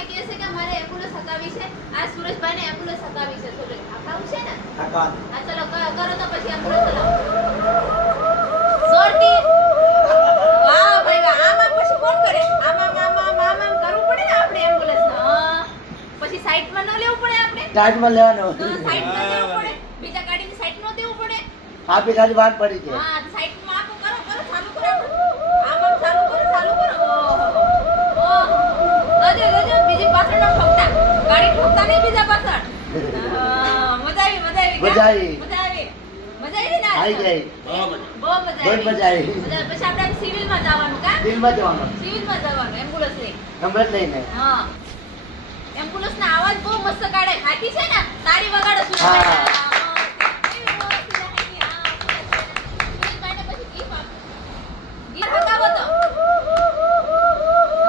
સુરેશભાઈ કહે છે કે મારે એમ્બ્યુલન્સ હકાવી છે આ સુરેશભાઈને એમ્બ્યુલન્સ હકાવી છે સુરેશ હકાવું છે ને હકા હા ચલો કરો તો પછી એમ્બ્યુલન્સ ચલાવો જોરથી વાહ ભાઈ વાહ આમાં પછી કોણ કરે આમાં કરવું પડે ને આપણે એમ્બ્યુલન્સ હા પછી સાઈડમાં ન લેવું પડે આપણે ટાઈટમાં લેવાનું સાઈડમાં લેવું પડે બીજા ગાડીની સાઈડ નો દેવું પડે આપી ખાલી વાત પડી છે હા સાઈડમાં આપો કરો ચાલુ કરો આમાં ચાલુ કરો ઓહો ગજો બીજી પાછળ ન ઠોકતા ગાડી ઠોકતા નહીં બીજા પાછળ હા, મજા આવી મજા આવી. ના આવી ગઈ બહુ મજા બહુ મજા આવી. પછી આપણે સિવિલમાં જવાનું કા દિલમાં જવાનું સિવિલમાં જવાનું એમ્બ્યુલન્સ લઈ નંબર લઈને હા એમ્બ્યુલન્સ ના અવાજ બહુ મસ્ત કાઢે ખાતી છે ને તાળી વગાડો હા. સુરેશ